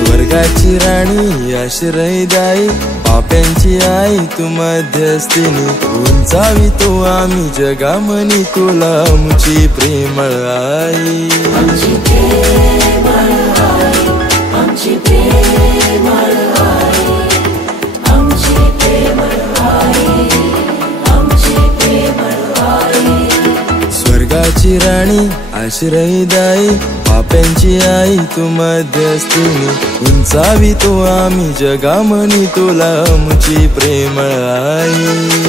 स्वर्गाची राणी आश्रयदायी पाप्यांची आई तू मध्यस्थिनी उंचावी तो आम्ही जगामनी तुला आमची प्रेमळ आई आमची प्रेमळ आई आमची प्रेमळ आई आमची प्रेमळ आई आमची प्रेमळ आई स्वर्गाची राणी आश्रयदायी पाप्यांची आई तू मध्यस्थिनी उंचावी तो आम्ही जगामनी तुला आमची प्रेमळ आई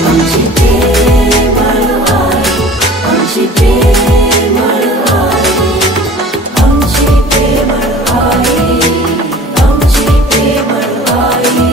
आमची प्रेमळ आई आमची प्रेमळ आई आमची प्रेमळ आई आमची प्रेमळ आई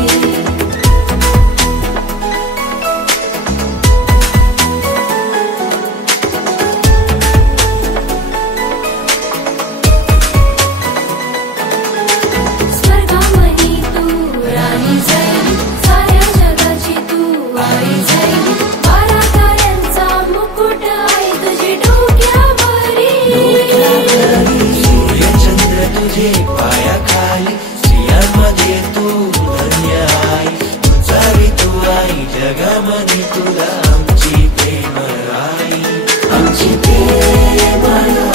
पायाखाली स्त्रियांमध्ये तू धन्य आई उंचावी तू आई जगामध्ये तुला आमची प्रेमळ आई आमची प्रेमळ